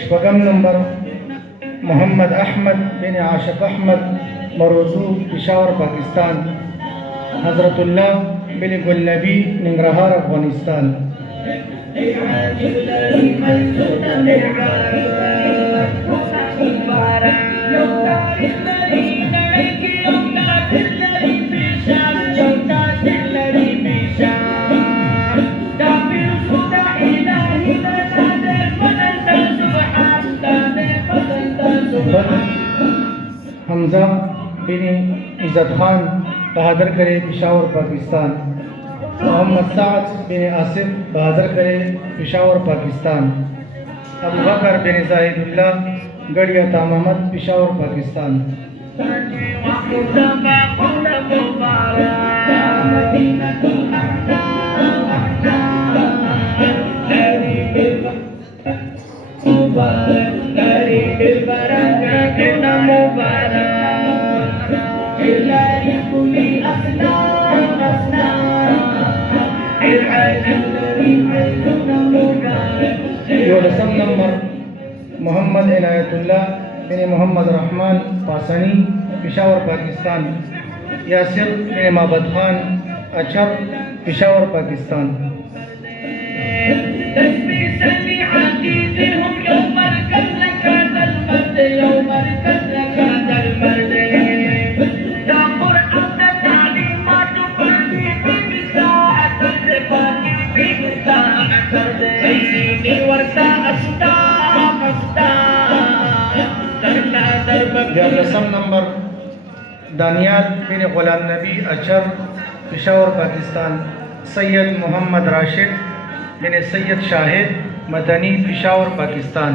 شپږم number محمد احمد بن عاشق احمد مروزو پشاور پاکستان. حضرت الله بن گلنبی ننگرهار افغانستان. حمزہ بن عزت خان بہادر کرے پشاور پاکستان. محمد سعد بن آصف بہادر کرے پشاور پاکستان. ابو بکر بن زاہد اللہ گڑیا تامامت پشاور پاکستان. یولسم نمبر محمد عنایت اللہ بن محمد رحمان پاسانی پشاور پاکستان. یاسر بن مابد خان اچھر پشاور پاکستان. دیارلسم نمبر دانیال بن غلام نبی اچھر پشاور پاکستان. سید محمد راشد بن سید شاہد مدنی پشاور پاکستان.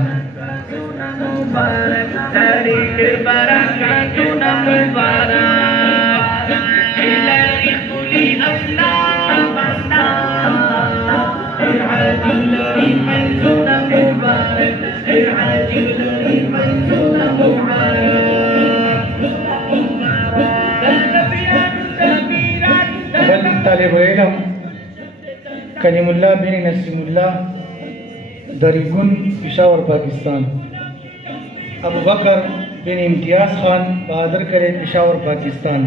طالب علم کلیم اللہ بن نسیم اللہ دریگن پشاور پاکستان. ابو بکر بن امتیاز خان بہادر کرے پشاور پاکستان.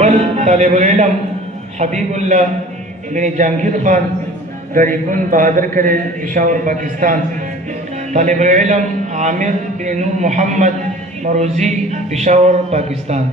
بل طالب العلم حبیب اللہ بن جہانگیر خان دریگن بہادر کرے پشاور پاکستان. طالب العلم عامر بن نور محمد مروزی پشاور پاکستان.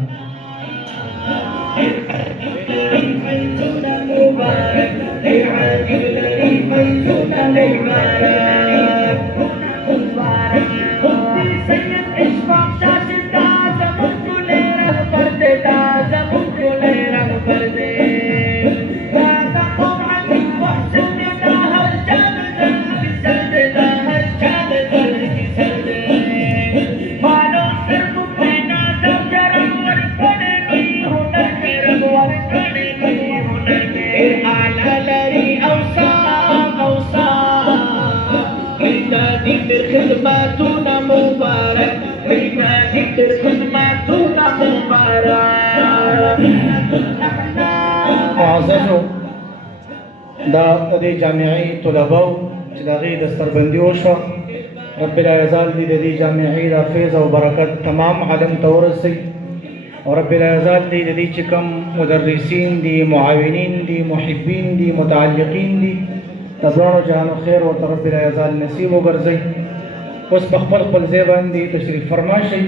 معززو دا دې جامعي طلباو چې د هغې دستربندي وشوه، رب العزال دې د دې جامعي دا فیض او برکت تمام عالم ته ورسوي، او رب العزال دې د دې چې کوم مدرسین دي، معاونین دي، محبین دي، متعلقین دي، د دواړو جهانو خیر ورته رب العزال نصیب وګرځوي. اوس په خپل ځای باندې تشریف فرما شئ.